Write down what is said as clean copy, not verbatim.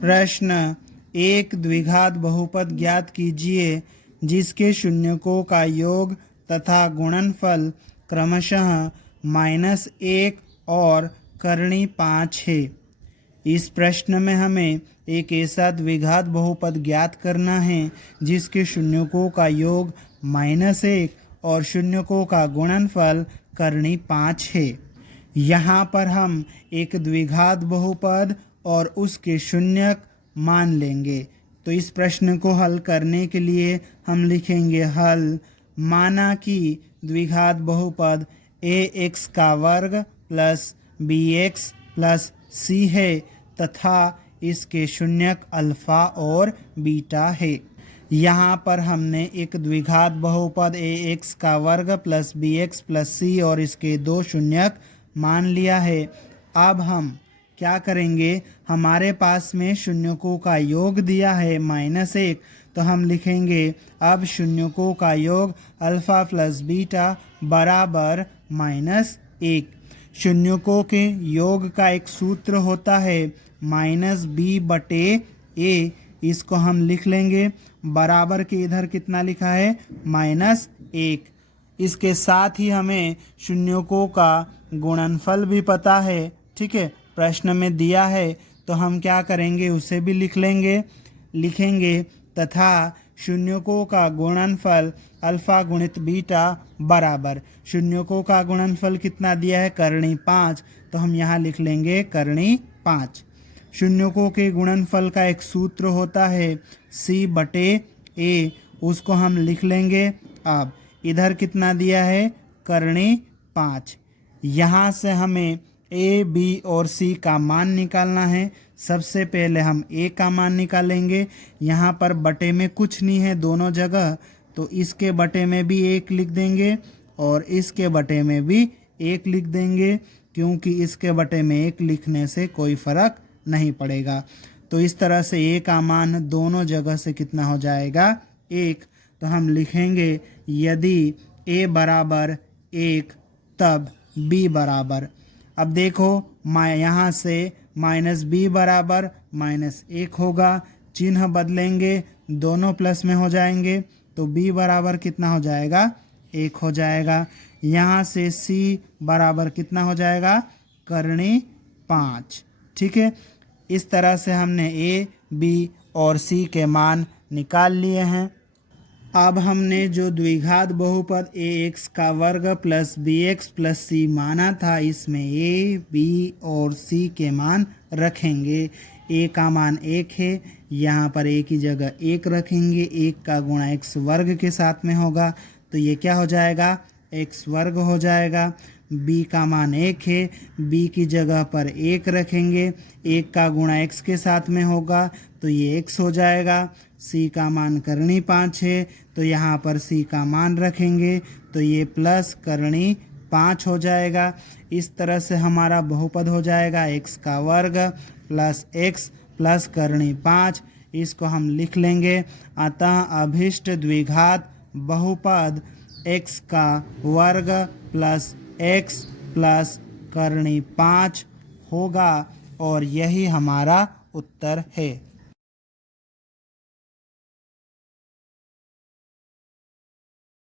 प्रश्न, एक द्विघात बहुपद ज्ञात कीजिए जिसके शून्यकों का योग तथा गुणनफल क्रमशः -1 और कर्णी 5 है। इस प्रश्न में हमें एक ऐसा द्विघात बहुपद ज्ञात करना है जिसके शून्यकों का योग -1 और शून्यकों का गुणनफल कर्णी 5 है। यहाँ पर हम एक द्विघात बहुपद और उसके शून्यक मान लेंगे। तो इस प्रश्न को हल करने के लिए हम लिखेंगे हल। माना कि द्विघात बहुपद ax का वर्ग प्लस bx प्लस c है तथा इसके शून्यक अल्फा और बीटा है। यहाँ पर हमने एक द्विघात बहुपद ax का वर्ग प्लस bx प्लस c और इसके दो शून्यक मान लिया है। अब हम क्या करेंगे, हमारे पास में शून्यकों का योग दिया है -1, तो हम लिखेंगे अब शून्यकों का योग अल्फा प्लस बीटा बराबर -1। शून्यकों के योग का एक सूत्र होता है -b/a। इसको हम लिख लेंगे, बराबर के इधर कितना लिखा है -1। इसके साथ ही हमें शून्यकों का गुणनफल भी पता है। ठीक है, प्रश्न में दिया है तो हम क्या करेंगे, उसे भी लिखेंगे तथा शून्यकों का गुणनफल अल्फा गुणित बीटा बराबर शून्यकों का गुणनफल कितना दिया है कर्णी 5, तो हम यहाँ लिख लेंगे कर्णी 5। शून्यकों के गुणनफल का एक सूत्र होता है c/a, उसको हम लिख लेंगे। अब इधर कितना दिया है कर्णी 5। यहाँ से हमें a, b और c का मान निकालना है। सबसे पहले हम a का मान निकालेंगे। यहाँ पर बटे में कुछ नहीं है दोनों जगह, तो इसके बटे में भी 1 लिख देंगे और इसके बटे में भी 1 लिख देंगे, क्योंकि इसके बटे में 1 लिखने से कोई फ़र्क नहीं पड़ेगा। तो इस तरह से a का मान दोनों जगह से कितना हो जाएगा 1। तो हम लिखेंगे यदि a बराबर 1 तब b बराबर, अब देखो यहाँ से -b बराबर -1 होगा, चिन्ह बदलेंगे, दोनों प्लस में हो जाएंगे, तो b बराबर कितना हो जाएगा 1 हो जाएगा। यहाँ से c बराबर कितना हो जाएगा कर्णी 5। ठीक है, इस तरह से हमने a, b और c के मान निकाल लिए हैं। अब हमने जो द्विघात बहुपद ax का वर्ग प्लस bx प्लस c माना था, इसमें a, b और c के मान रखेंगे। a का मान 1 है, यहाँ पर a की जगह 1 रखेंगे। 1 का गुणा x वर्ग के साथ में होगा, तो ये क्या हो जाएगा x वर्ग हो जाएगा। b का मान 1 है, b की जगह पर 1 रखेंगे। 1 का गुणा x के साथ में होगा, तो ये x हो जाएगा। c का मान कर्णी 5 है, तो यहाँ पर c का मान रखेंगे, तो ये प्लस कर्णी 5 हो जाएगा। इस तरह से हमारा बहुपद हो जाएगा x का वर्ग प्लस x प्लस कर्णी 5। इसको हम लिख लेंगे। अतः अभीष्ट द्विघात बहुपद x का वर्ग प्लस x प्लस कर्णी 5 होगा और यही हमारा उत्तर है।